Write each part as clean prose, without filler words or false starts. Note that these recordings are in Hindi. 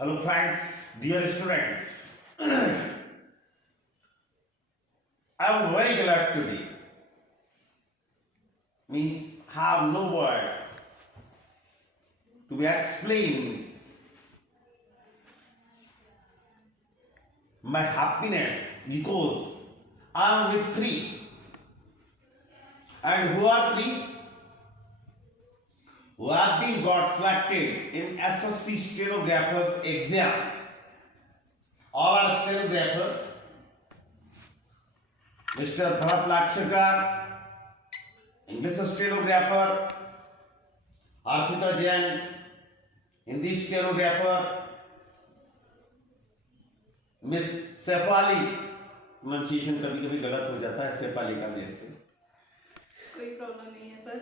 Hello friends, dear students. I am very glad today. Means have no word to be explained my happiness because I am with three. And who are three? Who have been got selected in SSC stenographers exam. All are stenographers. Mr. Bharat Lakshakar, English stenographer, Archita Jain, Hindi stenographer, Miss Sefali, pronunciation कभी कभी गलत हो जाता है, सेफाली का देर से कोई प्रॉब्लम नहीं है सर।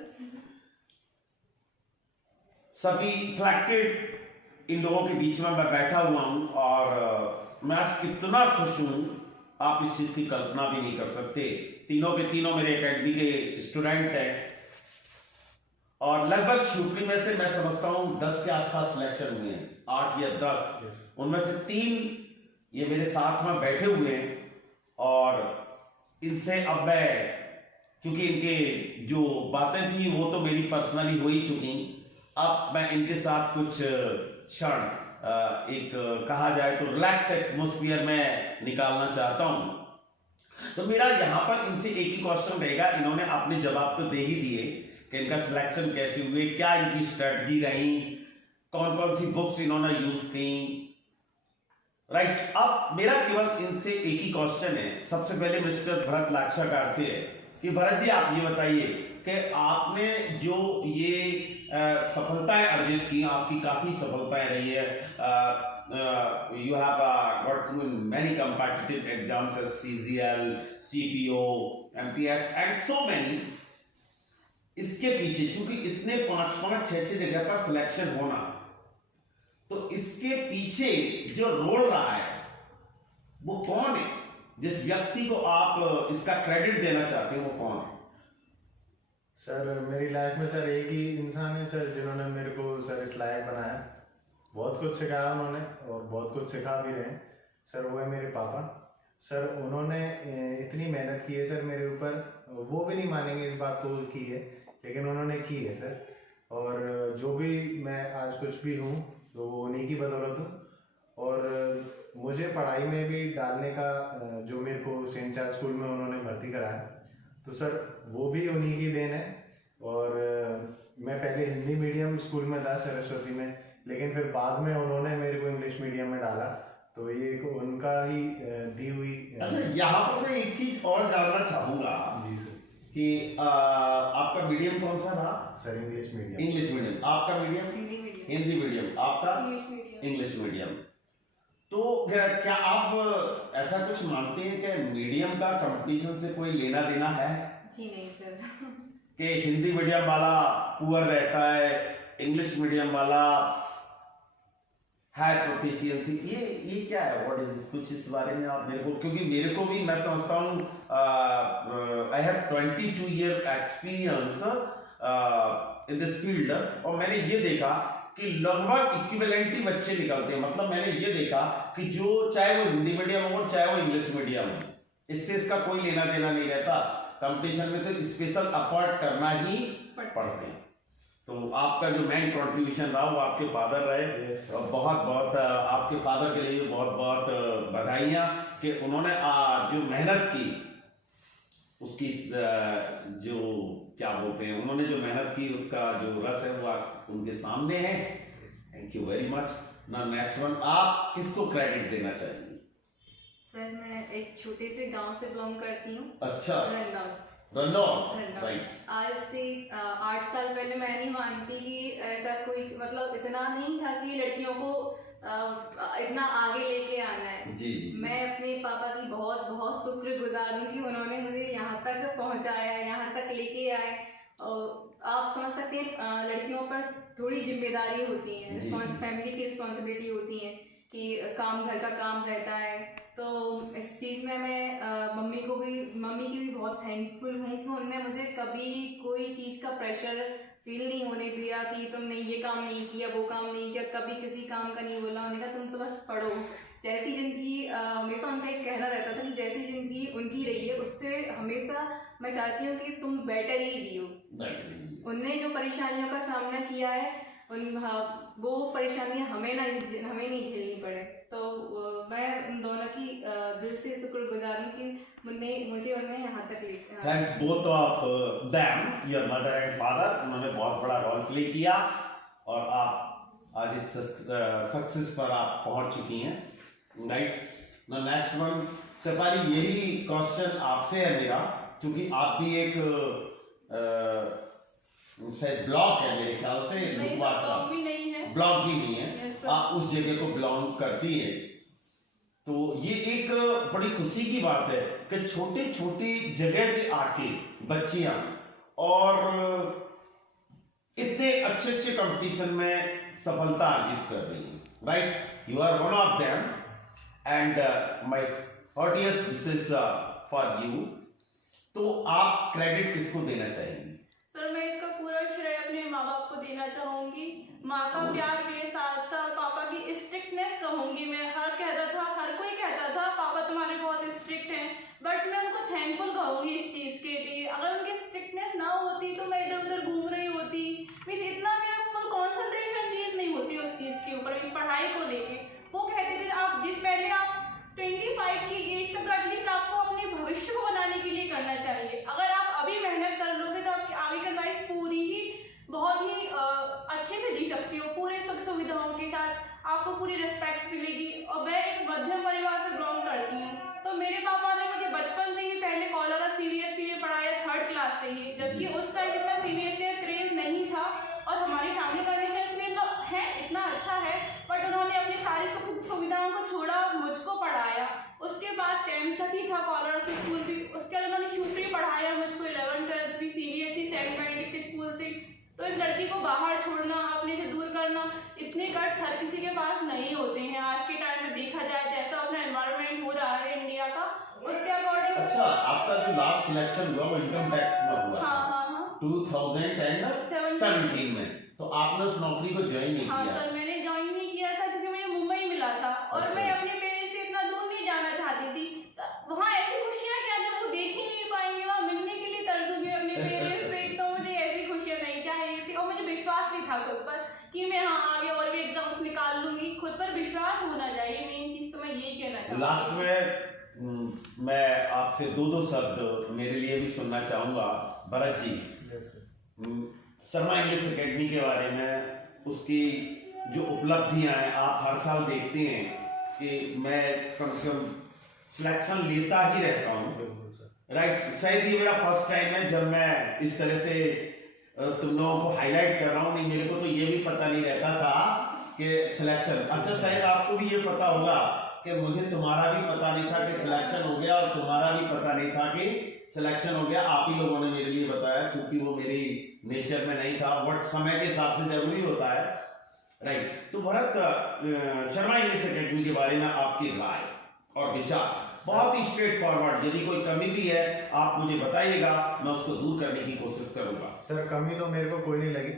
सभी सिलेक्टेड इन लोगों के बीच में मैं बैठा हुआ हूं और मैं आज कितना खुश हूं आप इस चीज की कल्पना भी नहीं कर सकते। तीनों के तीनों मेरे एकेडमी के स्टूडेंट हैं और लगभग शूटिंग में से मैं समझता हूं 10 के आसपास सिलेक्शन हुए हैं, 8 या 10। उनमें से 3 ये मेरे साथ में बैठे हुए हैं और इनसे अब मैं, क्योंकि इनके जो बातें थी वो तो मेरी पर्सनली हो ही चुकी, अब मैं इनके साथ कुछ क्षण एक कहा जाए तो रिलैक्स एटमोस्फियर में निकालना चाहता हूं। तो मेरा यहां पर इनसे एक ही क्वेश्चन रहेगा। इन्होंने अपने जवाब तो दे ही दिए कि इनका सिलेक्शन कैसे हुए, क्या इनकी स्ट्रेटजी रही, कौन कौन सी बुक्स इन्होंने यूज की, राइट। अब मेरा केवल इनसे एक ही क्वेश्चन है। सबसे पहले मिस्टर भरत लाक्षाकार से है कि भरत जी आप ये बताइए कि आपने जो ये सफलताएं अर्जित की, आपकी काफी सफलताएं रही है। You have got through many competitive exams as CGL, CPO, MPF and so many. इसके पीछे चूंकि इतने 5-5, 6-6 जगह पर सिलेक्शन होना, तो इसके पीछे जो रोल रहा है वो कौन है? जिस व्यक्ति को आप इसका क्रेडिट देना चाहते हैं वो कौन है? सर मेरी लाइफ में सर एक ही इंसान है सर जिन्होंने मेरे को सर इस लायक बनाया। बहुत कुछ सिखाया उन्होंने और बहुत कुछ सिखा भी रहे हैं सर। वो है मेरे पापा। सर उन्होंने इतनी मेहनत की है सर मेरे ऊपर, वो भी नहीं मानेंगे इस बात को की है, लेकिन उन्होंने की है सर। और जो भी मैं आज कुछ भी हूँ तो वो उन्हीं की बदौलत हूँ। और मुझे पढ़ाई में भी डालने का जो मेरे को सेंट चार्ल्स स्कूल में उन्होंने भर्ती कराया, तो सर वो भी उन्हीं की देन है। और मैं पहले हिंदी मीडियम स्कूल में था सरस्वती में, लेकिन फिर बाद में उन्होंने मेरे को इंग्लिश मीडियम में डाला, तो ये उनका ही दी हुई। अच्छा, यहाँ पर मैं एक चीज और जानना चाहूंगा कि आपका मीडियम कौन सा था? Sir English medium. English medium. आपका मीडियम? हिंदी मीडियम। आपका? English medium. तो क्या आप ऐसा कुछ मानते हैं कि मीडियम का कंपटीशन से कोई लेना देना है? जी नहीं सर। कि हिंदी मीडियम वाला पुअर रहता है, इंग्लिश मीडियम वाला है प्रोफिशिएंसी, ये क्या है? What is this? कुछ इस बारे में आप मेरे को, क्योंकि मेरे को भी मैं समझता हूँ I have 22 year experience in this field और मैंने ये देखा कि लगभग इक्विवेलेंटी बच्चे निकलते हैं। मतलब मैंने ये देखा कि जो चाहे वो हिंदी मीडियम हो चाहे वो इंग्लिश मीडियम हो, इससे इसका कोई लेना देना नहीं रहता। कंपटीशन में तो स्पेशल एफर्ट करना ही पड़ते हैं। तो आपका जो मेन कंट्रीब्यूशन रहा वो आपके फादर रहे। और बहुत बहुत आपके फादर के लिए बहुत बहुत बधाइयाँ कि उन्होंने जो मेहनत की उसकी जो क्या बोलते हैं, उन्होंने जो मेहनत की उसका जो रस है वो आज उनके सामने है। Thank you very much. ना नेक्स्ट वन, आप किसको क्रेडिट देना चाहेंगे? सर मैं एक छोटे से गांव से बिलोंग करती हूँ। अच्छा, रंडौर। राइट। आज से 8 साल पहले मैं नहीं मानती कि ऐसा कोई, मतलब इतना नहीं था कि लड़कियों को इतना आगे लेके आना है। जी। मैं अपने पापा की बहुत बहुत शुक्रगुजार हूँ कि उन्होंने मुझे यहाँ तक पहुँचाया, यहाँ तक लेके आए। और आप समझ सकते हैं लड़कियों पर थोड़ी जिम्मेदारी होती है, फैमिली की रिस्पॉन्सिबिलिटी होती है कि काम, घर का काम रहता है। तो इस चीज़ में मैं मम्मी की भी बहुत थैंकफुल हूँ कि उन्होंने मुझे कभी कोई चीज़ का प्रेशर फील नहीं होने दिया कि तुमने ये काम नहीं किया, वो काम नहीं किया, कभी किसी काम का नहीं बोला। उन्होंने कहा तुम तो बस पढ़ो। जैसी ज़िंदगी हमेशा उनका एक कहना रहता था कि जैसी ज़िंदगी उनकी रही है उससे हमेशा मैं चाहती हूँ कि तुम बेटर ही जियो। उनने जो परेशानियों का सामना किया है वो परेशानियाँ हमें नहीं झेलनी पड़े। तो मैं उन दोनों की दिल से शुक्रगुजार हूँ कि मुझे उन्हें यहाँ तक ले। Thanks both of them, your mother and father. उन्होंने बहुत बड़ा रोल प्ले किया और आप आज इस सक्सेस पर आप पहुंच चुकी हैं, राइट। ना नेक्स्ट वन शेफाली, यही क्वेश्चन आपसे है मेरा, क्योंकि आप भी एक शायद ब्लॉग है मेरे ख्याल से, ब्लॉग भी नहीं है, ब्लॉग भी नहीं है, आप उस जगह को बिलोंग करती है। तो ये एक बड़ी खुशी की बात है कि छोटी छोटी जगह से आके बच्चियां और इतने अच्छे अच्छे कंपटीशन में सफलता अर्जित कर रही हैं, right. You are one of them and my heartiest wishes for you. तो आप क्रेडिट किसको देना चाहेंगे? सर मैं इसका पूरा श्रेय अपने माँ बाप को देना चाहूंगी। माँ का प्यार मेरे साथ था, पापा की स्ट्रिक्टनेस कहूंगी मैं। हर कोई कहता था पापा तुम्हारे बहुत स्ट्रिक्ट हैं, बट मैं उनको थैंकफुल कहूंगी इस चीज़ के लिए। अगर उनकी स्ट्रिक्टनेस ना होती तो मैं इधर उधर घूम रही होती, मीन्स इतना मेरा फुल कॉन्सेंट्रेशन मीन्स नहीं होती उस चीज़ के ऊपर, इस पढ़ाई को लेके। वो कहते थे आप पहले आप 25 की एज तक एटलीस्ट आपको अपने भविष्य को बनाने के लिए करना चाहिए। अगर आप अभी मेहनत कर लोगे तो आपकी आगे की लाइफ पूरी ही बहुत ही अच्छे से जी सकती हो, पूरे सुख सुविधाओं के साथ आपको पूरी रिस्पेक्ट मिलेगी। और मैं एक मध्यम परिवार से बिलोंग करती हूँ, तो मेरे पापा ने मुझे बचपन से ही पहले कोलारा CBSE में पढ़ाया 3rd क्लास से ही, जबकि उस टाइम इतना CBSE का क्रेज नहीं था और हमारी फैमिली कंडीशंस भी है इतना अच्छा है, बट उन्होंने अपनी सारी सुख सुविधाओं को छोड़ा और मुझको पढ़ाया। उसके बाद 10th तक ही था कोलारा से स्कूल भी, उसके बाद उन्होंने छुट्टी पढ़ाया मुझको 11th 12th भी CBSE सेंट बेनेडिक्ट के स्कूल से। तो एक लड़की को बाहर छोड़ना, अपने से दूर करना, इतने गट्स हर किसी के पास नहीं होते हैं आज के टाइम में। देखा जाए जैसा अपना एनवायरनमेंट हो रहा है इंडिया का, उसके अकॉर्डिंग। अच्छा, आपका जो लास्ट सिलेक्शन हुआ वो इनकम टैक्स में हुआ? हाँ 2017 में। तो आपने उस नौकरी को ज्वाइन नहीं हाँ किया? सर मैंने ज्वाइन नहीं किया था क्योंकि मुझे मुंबई मिला था और अच्छा। मैं अपने पेरेंट्स से इतना दूर नहीं जाना चाहती थी। वहाँ ऐसी खुशियाँ क्या जब वो देख ही नहीं पाएंगे, वहाँ मिलने के लिए तरसूंगी अपने पेरेंट्स से। तो मुझे ऐसी खुशियाँ नहीं चाहिए थी और मुझे विश्वास भी था खुद पर कि मैं आगे और भी एग्जाम्स निकाल लूंगी। खुद पर विश्वास होना चाहिए, मेन चीज तो मैं यही कहना चाहूँगी। लास्ट में मैं आपसे दो शब्द मेरे लिए भी सुनना चाहूंगा। भरत जी, शर्मा इंग्लिश एकेडमी के बारे में, उसकी जो उपलब्धियां हैं, आप हर साल देखते हैं कि मैं कम से कम सिलेक्शन लेता ही रहता हूँ, राइट। शायद ये मेरा फर्स्ट टाइम है जब मैं इस तरह से तुम लोगों को हाईलाइट कर रहा हूँ। नहीं, मेरे को तो ये भी पता नहीं रहता था कि सिलेक्शन। अच्छा, शायद आपको भी ये पता होगा कि मुझे तुम्हारा भी पता नहीं था कि सिलेक्शन हो गया और तुम्हारा भी पता नहीं था कि सिलेक्शन हो गया। आप ही लोगों ने मेरे लिए बताया, क्योंकि वो मेरी नेचर में नहीं था, बट समय के हिसाब से जरूरी होता है, राइट। तो भरत, शर्मा इंग्लिश एकेडमी के बारे में आपकी राय और विचार बहुत ही स्ट्रेट फॉरवर्ड। यदि कोई कमी भी है आप मुझे बताइएगा, मैं उसको दूर करने की कोशिश करूंगा। सर कमी तो मेरे को कोई नहीं लगी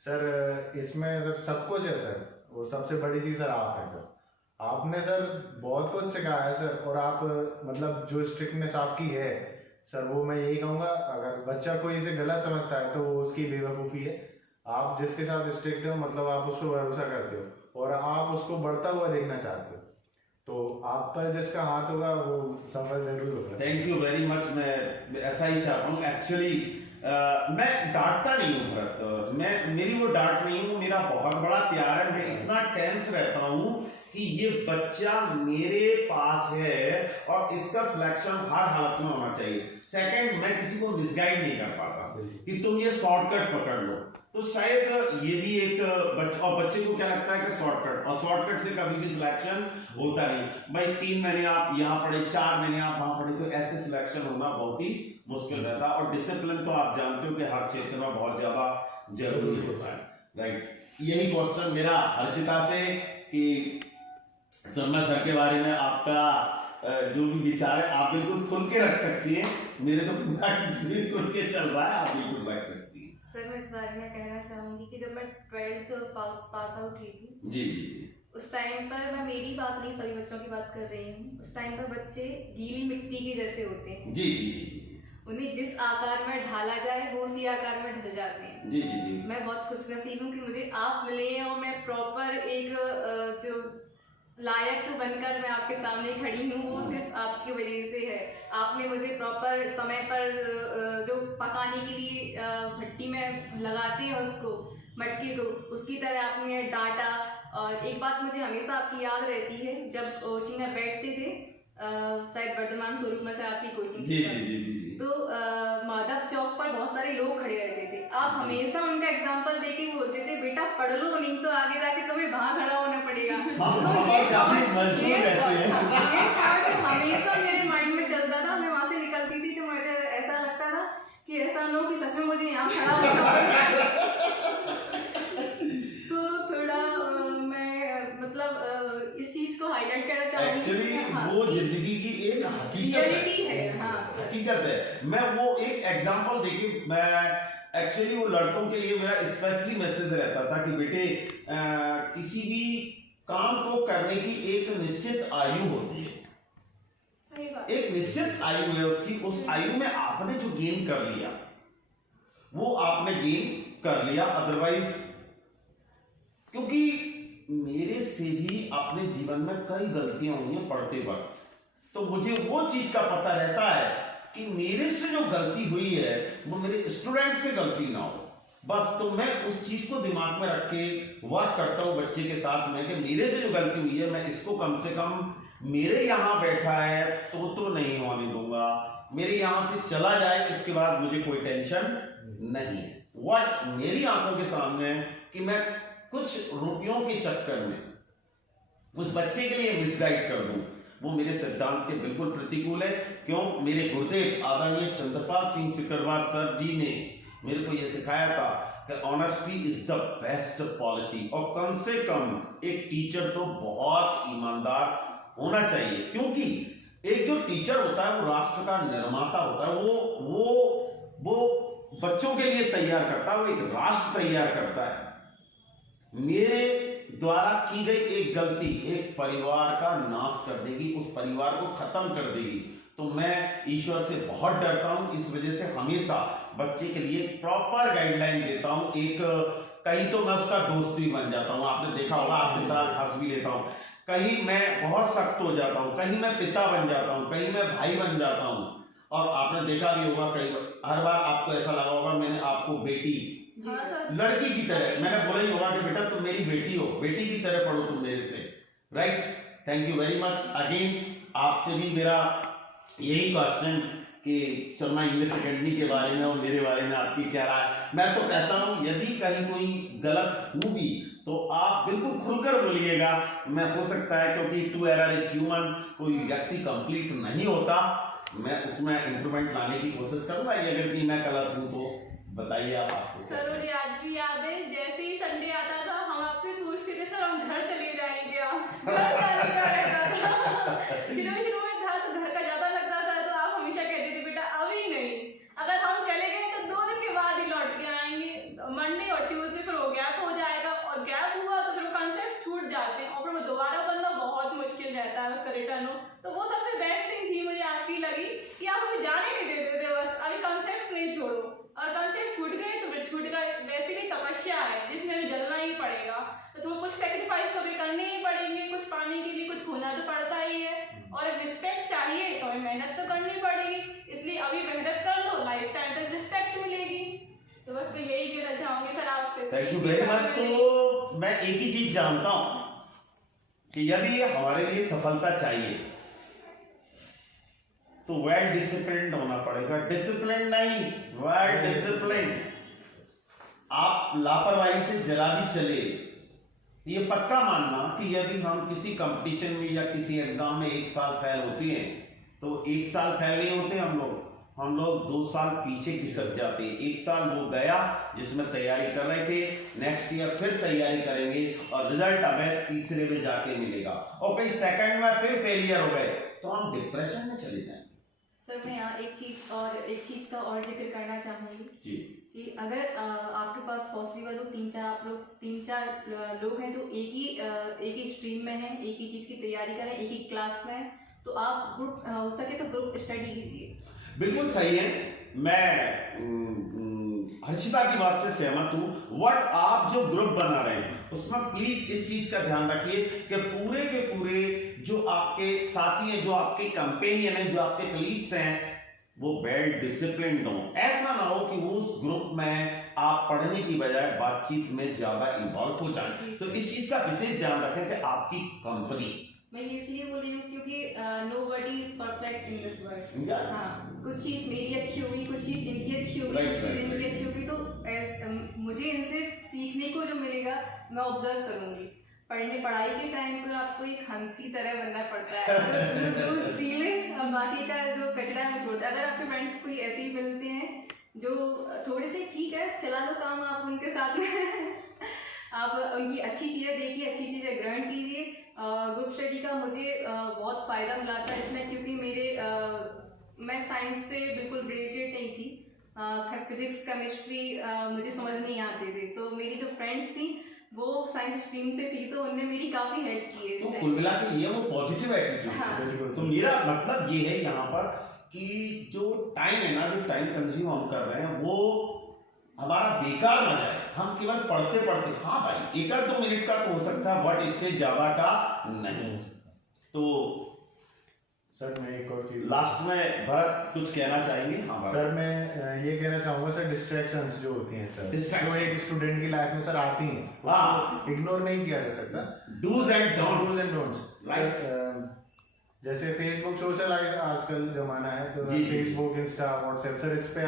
सर, इसमें सर सब कुछ है सर, और सबसे बड़ी चीज़ सर आप है सर। आपने सर बहुत कुछ सिखाया है सर, और आप मतलब जो स्ट्रिक्टनेस आपकी है सर, वो मैं यही कहूँगा, अगर बच्चा कोई इसे गलत समझता है तो वो उसकी बेवकूफ़ी है। आप जिसके साथ स्ट्रिक्ट हो मतलब आप उस पर भरोसा करते हो और आप उसको बढ़ता हुआ देखना चाहते हो, तो आप पर जिसका हाथ होगा वो सफल जरूर होगा। Thank you very much. मैं ऐसा ही चाहता हूँ। एक्चुअली मैं डांटता नहीं हूँ भरत, मेरी वो डांट नहीं हूँ, मेरा बहुत बड़ा प्यार है। मैं इतना टेंस रहता हूँ कि ये बच्चा मेरे पास है और इसका सिलेक्शन हर हालत में होना चाहिए। सेकंड, मैं किसी को मिसगाइड नहीं कर पाता कि तुम ये शॉर्टकट पकड़ लो। तो शायद ये भी एक बच्चे को क्या लगता है कि शॉर्टकट, और शॉर्टकट से कभी भी सिलेक्शन होता नहीं। भाई 3 महीने आप यहाँ पढ़े, 4 महीने आप वहां पढ़े, तो ऐसे सिलेक्शन होना बहुत ही मुश्किल रहता है। और डिसिप्लिन तो आप जानते हो कि हर क्षेत्र में बहुत ज्यादा जरूरी होता है, राइट। यही क्वेश्चन मेरा हर्षिता से कि शर्मा सर के बारे में आपका जो भी विचार है आप बिल्कुल खुल के रख सकती हैं। मेरे तो पूरा खुल के चल रहा है, आप बिल्कुल रख सकती हैं। सर मैं इस बारे में कहना चाहूँगी कि जब मैं 12th पास आउट हुई थी, जी जी जी उस टाइम पर, मैं मेरी बात नहीं सभी बच्चों की बात कर रही हूँ, उस टाइम पर बच्चे गीली मिट्टी के जैसे होते हैं। जी जी जी उन्हें जिस आकार में ढाला जाए वो उसी आकार में ढल जाते हैं। जी जी जी मैं बहुत खुशनसीब हूँ कि मुझे आप मिले हैं और मैं प्रॉपर एक जो लायक बनकर मैं आपके सामने खड़ी हूँ, वो सिर्फ आपकी वजह से है। आपने मुझे प्रॉपर समय पर जो पकाने के लिए भट्टी में लगाते हैं उसको, मटके को, उसकी तरह आपने डांटा। और एक बात मुझे हमेशा आपकी याद रहती है, जब कोचिंग में बैठते थे, शायद वर्तमान स्वरूप में से आपकी कोचिंग जी जी जी जी तो माधव चौक पर बहुत सारे लोग खड़े रहते थे। आप हमेशा उनका एग्जाम्पल देके बोलते थे, बेटा पढ़ लो, नहीं तो आगे जाके तुम्हें वहां खड़ा होना पड़ेगा। तो ये थॉट हमेशा मेरे माइंड में चलता था। मैं वहां से निकलती थी तो मुझे ऐसा लगता था कि ऐसा ना हो कि सच में मुझे यहाँ खड़ा होना पड़ेगा। तो थोड़ा मैं मतलब इस चीज को हाईलाइट करना चाहूंगी। एक्चुअली वो जिंदगी की एक रियलिटी है। हाँ हकीकत है। मैं वो एक एग्जांपल देखिए, मैं एक्चुअली वो लड़कों के लिए मेरा स्पेशली मैसेज रहता था कि बेटे किसी भी काम को करने की एक निश्चित आयु होती है, सही बात। एक निश्चित आयु है उसकी। उस आयु में आपने जो गेन कर लिया वो आपने गेन कर लिया, अदरवाइज, क्योंकि मेरे से भी अपने जीवन में कई गलतियां हुई हैं पढ़ते वक्त, तो मुझे वो चीज का पता रहता है कि मेरे से जो गलती हुई है वो मेरे स्टूडेंट से गलती ना हो। बस तो मैं उस चीज को दिमाग में रख के वर्क करता हूँ बच्चे के साथ में कि मेरे से जो गलती हुई है मैं इसको कम से कम, मेरे यहाँ बैठा है तो नहीं होने दूंगा, मेरे यहाँ से चला जाए इसके बाद मुझे कोई टेंशन नहीं है। व्हाट मेरी आंखों के सामने है कि मैं कुछ रुपयों के चक्कर में उस बच्चे के लिए मिसगाइड कर दूं, वो मेरे सिद्धांत के बिल्कुल प्रतिकूल है। क्यों? मेरे गुरुदेव आदरणीय चंद्रपाल सिंह सिकरवार सर जी ने मेरे को यह सिखाया था कि honesty is the best policy, और कम से कम एक टीचर तो बहुत ईमानदार होना चाहिए, क्योंकि एक जो टीचर होता है वो राष्ट्र का निर्माता होता है। वो बच्चों के लिए तैयार करता है, वो एक राष्ट्र तैयार करता है। मेरे द्वारा की गई एक गलती एक परिवार का नाश कर देगी, उस परिवार को खत्म कर देगी। तो मैं ईश्वर से बहुत डरता हूं, इस वजह से हमेशा बच्चे के लिए प्रॉपर गाइडलाइन देता हूं। एक कहीं तो मैं उसका दोस्त भी बन जाता हूं, आपने देखा होगा, आपके साथ हंस भी लेता हूं। कहीं मैं बहुत सख्त हो जाता हूं, कहीं मैं पिता बन जाता हूं, कहीं मैं भाई बन जाता हूं। और आपने देखा भी होगा, कई हर बार आपको ऐसा लगा होगा मैंने आपको बेटी लड़की की तरह, मैंने बोला ही होगा कि बेटा तुम मेरी बेटी हो, बेटी की तरह पढ़ो तुम मेरे से, right. Thank you very much. Again आपसे भी मेरा यही क्वेश्चन कि शर्मा इंग्लिश एकेडमी के बारे में और मेरे बारे में आपकी क्या राय। मैं तो कहता हूँ यदि कहीं कोई गलत हूँ भी तो आप बिल्कुल खुलकर बोलिएगा। मैं हो सकता है क्योंकि टू एरर इज ह्यूमन, कोई व्यक्ति कंप्लीट नहीं होता, मैं उसमें इंप्रूवमेंट लाने की कोशिश करूंगा। अगर कि मैं गलत हूँ तो बताइए आप। आपको सर मुझे आज भी याद है, जैसे ही संडे आता था हम आपसे पूछते थे सर हम घर चले जाएंगे, घर जाने का रहता था। शुरू में था तो घर का ज्यादा लगता था, तो आप हमेशा कहते थे बेटा अभी नहीं, अगर हम चले गए तो 2 दिन के बाद ही लौट के आएंगे, मंडे और ट्यूसडे फिर वो गैप हो जाएगा, और गैप हुआ तो फिर वो कंसेप्ट छूट जाते हैं और फिर वो दोबारा बनना बहुत मुश्किल रहता है उसका रिटर्न हो। तो वो सबसे बेस्ट थिंग थी मुझे आपकी लगी कि आप हमें जाने नहीं देते थे, बस अभी कंसेप्ट नहीं छोड़ो, और कंसेप्ट छूट गए तो फिर छूट गए। वैसे भी तपस्या है जिसमें हमें जलना ही पड़ेगा, तो कुछ सेक्रीफाइस हमें करने ही पड़ेंगे, कुछ पाने के लिए कुछ खोना तो पड़ता ही है, और रिस्पेक्ट चाहिए तो हमें मेहनत तो करनी पड़ेगी। इसलिए अभी मेहनत कर लो, लाइफ टाइम तक रिस्पेक्ट मिलेगी। तो बस मैं यही कहना चाहूंगी सर आपसे। Thank you very much. तो मैं एक ही चीज जानता हूं कि यदि हमारे लिए सफलता चाहिए तो वेल डिसिप्लिन होना पड़ेगा। डिसिप्लिन नहीं, वेल डिसिप्लिन। आप लापरवाही से जरा भी चले, ये पक्का मानना कि यदि हम किसी कंपटीशन में या किसी एग्जाम में 1 साल फेल होती हैं तो 1 साल फेल नहीं होते हम लोग 2 साल पीछे खिसक जाते हैं। 1 साल वो गया जिसमें तैयारी कर रहे थे, नेक्स्ट ईयर फिर तैयारी करेंगे और रिजल्ट हमें तीसरे में जाके मिलेगा, और कई सेकंड में फिर फेलियर हो गए तो हम डिप्रेशन में चले जाएंगे। सर मैं यहाँ एक चीज का और जिक्र करना चाहूंगी जी। कि अगर आपके पास पॉसिबल हो तीन चार लोग हैं जो एक ही स्ट्रीम में हैं, एक ही चीज़ की तैयारी कर रहे हैं, एक ही क्लास में हैं, तो आप ग्रुप हो सके तो ग्रुप स्टडी कीजिए। बिल्कुल सही है। मैं हर्षिता की बात से सहमत हूँ। व्हाट आप जो ग्रुप बना रहे हैं उसमें प्लीज इस चीज का ध्यान रखिए कि पूरे के पूरे जो आपके साथी हैं, जो आपके कंपेनियन हैं, जो आपके कलीग्स हैं, वो वेल डिसिप्लिन्ड हो। ऐसा ना हो कि उस ग्रुप में आप पढ़ने की बजाय बातचीत में ज्यादा इन्वॉल्व हो जाए। तो इस चीज का विशेष ध्यान रखें कि आपकी कंपनी, मैं ये इसलिए बोल रही हूँ क्योंकि nobody is perfect in this world. Yeah. हाँ, कुछ चीज मेरी अच्छी होगी, कुछ चीज इनकी अच्छी होगी, Right, कुछ चीज right, इनकी right. अच्छी होगी, तो मुझे इनसे सीखने को जो मिलेगा मैं ऑब्जर्व करूंगी। पढ़ाई के टाइम पर आपको एक हंस की तरह बनना पड़ता है, दूध पी ले, बाकी का जो कचरा है वो छोड़ दे। अगर आपके फ्रेंड्स कोई ऐसे ही मिलते हैं जो थोड़े से ठीक है चला लो काम, आप उनके साथ में आप उनकी अच्छी चीज़ें देखिए, अच्छी चीज़ें ग्रहण कीजिए। ग्रुप स्टडी का मुझे बहुत फ़ायदा मिला था इसमें, क्योंकि मैं साइंस से बिल्कुल रिलेटेड नहीं थी। फिजिक्स केमिस्ट्री मुझे समझ नहीं आते थे, तो मेरी जो फ्रेंड्स थी वो साइंस स्ट्रीम से थी, तो उनने मेरी काफ़ी हेल्प की है इस तो टाइम। कुल मिला के ये वो पॉजिटिव एटीट्यूड। हाँ। तो मेरा मतलब ये है यहाँ पर कि जो टाइम है ना, जो टाइम कंज्यूम हम कर रहे हैं वो हमारा बेकार ना जाए। हम केवल पढ़ते पढ़ते, हाँ भाई 1-2 मिनट का तो हो सकता है, बट इससे ज्यादा का नहीं। तो सर मैं एक और चीज लास्ट में भरत कुछ कहना चाहेंगे? हाँ भरत। सर मैं ये कहना चाहूंगा सर, डिस्ट्रैक्शंस जो होती हैं सर, Distractions. जो एक स्टूडेंट की लाइफ में सर आती हैं, हाँ। इग्नोर नहीं किया जा सकता। Dos and dos and don'ts. Right. जैसे फेसबुक सोशलाइज आजकल जमाना है, तो जी, जी। फेसबुक, इंस्टा, व्हाट्सएप सर, इस पे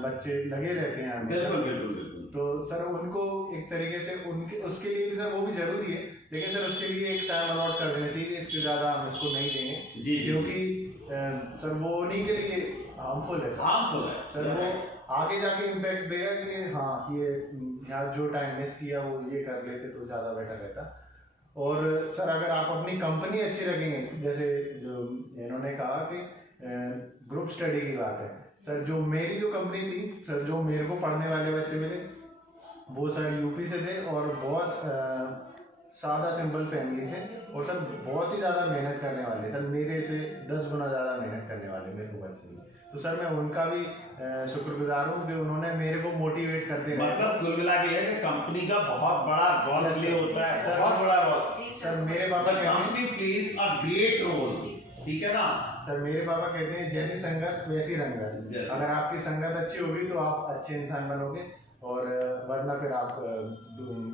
बच्चे लगे रहते हैं हमेशा। बिल्कुल बिल्कुल बिल्कुल। तो सर उनको एक तरीके से उनके उसके लिए भी सर वो भी जरूरी है, लेकिन सर उसके लिए एक टाइम अलॉट कर देना चाहिए, इससे ज्यादा हम इसको नहीं देंगे। जी, क्योंकि सर वो उन्हीं के लिए हार्मफुल है सर। हार्मफुल है सर वो आगे जाके इम्पैक्ट देगा कि हाँ ये यहाँ जो टाइम मिस किया वो ये कर लेते तो ज़्यादा बेटर रहता। और सर अगर आप अपनी कंपनी अच्छी रखेंगे, जैसे जो इन्होंने कहा कि ग्रुप स्टडी की बात है सर, जो मेरी जो कंपनी थी सर, जो मेरे को पढ़ने वाले बच्चे मिले वो सर यूपी से थे और बहुत सादा सिंपल फैमिली से, और सर बहुत ही ज़्यादा मेहनत करने वाले सर, मेरे से 10 गुना ज़्यादा मेहनत करने वाले मेरे को बच्चे। तो सर मैं उनका भी शुक्रगुजार हूँ कि उन्होंने मेरे को मोटिवेट करते रहे। मतलब कुल मिला के है कि कंपनी का बहुत बड़ा रोल प्ले होता है, बहुत बड़ा रोल। सर मेरे पापा कहते हैं, company plays a great role, ठीक है ना? सर मेरे पापा कहते हैं जैसी संगत वैसी रंगत। अगर आपकी संगत अच्छी होगी तो आप अच्छे इंसान बनोगे, और वरना फिर आप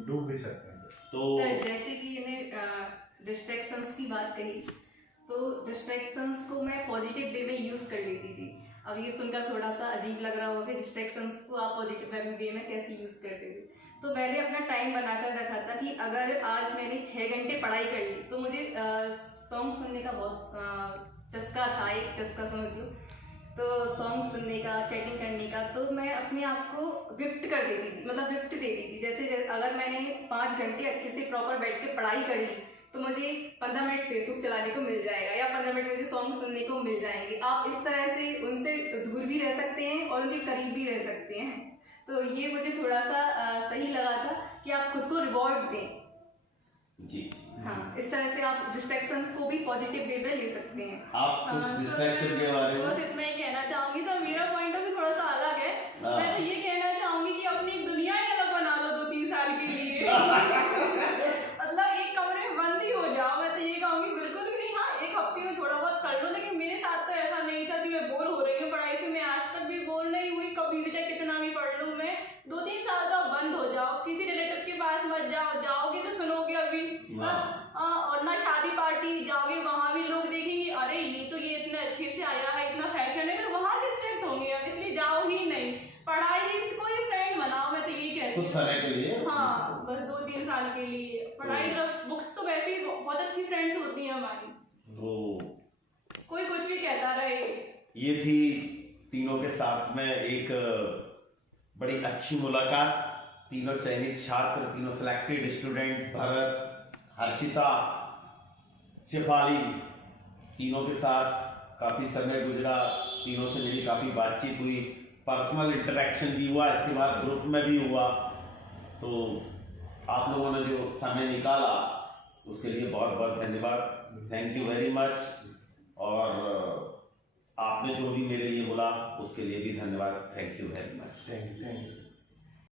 डूब भी सकते हैं। तो सर जैसे कि इन्हें डिस्ट्रैक्शंस की बात कही, तो डिस्ट्रैक्शंस को मैं पॉजिटिव वे में यूज़ कर लेती थी। अब ये सुनकर थोड़ा सा अजीब लग रहा होगा कि डिस्ट्रैक्शंस को आप पॉजिटिव वे में कैसे यूज़ करते थे। तो मैंने अपना टाइम बनाकर रखा था कि अगर आज मैंने 6 घंटे पढ़ाई कर ली, तो मुझे सॉन्ग सुनने का बहुत चस्का था, एक चस्का समझ लो। तो सॉन्ग सुनने का, चैटिंग करने का, तो मैं अपने आप को गिफ्ट कर देती थी, मतलब गिफ्ट देती थी। जैसे अगर मैंने 5 घंटे अच्छे से प्रॉपर बैठ के पढ़ाई कर ली, तो मुझे 15 मिनट फेसबुक चलाने को मिल जाएगा, या 15 मिनट मुझे सॉन्ग सुनने को मिल जाएंगे। आप इस तरह से उनसे दूर भी रह सकते हैं और उनके करीब भी रह सकते हैं। तो ये मुझे थोड़ा सा सही लगा था कि आप खुद को रिवॉर्ड दें। जी हाँ, इस तरह से आप डिस्ट्रैक्शंस को भी पॉजिटिव वे में ले सकते हैं। आप कुछ डिस्ट्रैक्शन के बारे में? बस इतना ही कहना चाहूंगी। तो मेरा पॉइंट ऑफ व्यू थोड़ा सा अलग है। मैं तो ये कहना चाहूंगी कि अपनी दुनिया ही अलग बना लो 2-3 साल के लिए। मतलब एक कमरे में बंद ही हो जाओ। मैं तो ये कहूंगी बिल्कुल भी नहीं, हाँ 1 हफ्ते में थोड़ा बहुत कर लो, लेकिन मेरे साथ तो ऐसा नहीं था कि मैं बोर हो रही हूँ पढ़ाई से। मैं आज तक भी बोर नहीं हुई, कभी भी, चाहे कितना भी पढ़ लूँ। मैं 2-3 साल तो बंद हो जाओ, किसी रिलेटिव के पास मत जाओ, जाओगे तो सुनोगे अभी, और ना शादी पार्टी जाओगे, वहाँ भी लोग देखेंगे अरे ये इतने अच्छे से आया है, इतना फैशन है, फिर वहाँ डिस्ट्रैक्ट होंगे आप, इसलिए जाओ ही नहीं। पढ़ाई इसको ही फ्रेंड बनाओ, मैं तो ये कहती कुछ समय के लिए। हाँ, बस 2-3 साल के लिए पढ़ाई। बुक्स तो वैसे ही बहुत अच्छी फ्रेंड्स होती हैं हमारी, तो कोई कुछ भी कहता रहे। ये थी तीनों के साथ में एक बड़ी अच्छी मुलाकात। तीनों चयनित छात्र, तीनों सिलेक्टेड स्टूडेंट, भरत, हर्षिता, शेफाली, तीनों के साथ काफ़ी समय गुजरा, तीनों से मेरी काफ़ी बातचीत हुई। पर्सनल इंटरेक्शन भी हुआ, इसके बाद ग्रुप में भी हुआ। तो आप लोगों ने जो समय निकाला उसके लिए बहुत बहुत धन्यवाद, थैंक यू वेरी मच। और आपने जो भी मेरे लिए बोला उसके लिए भी धन्यवाद, thank you very much. Thank you sir.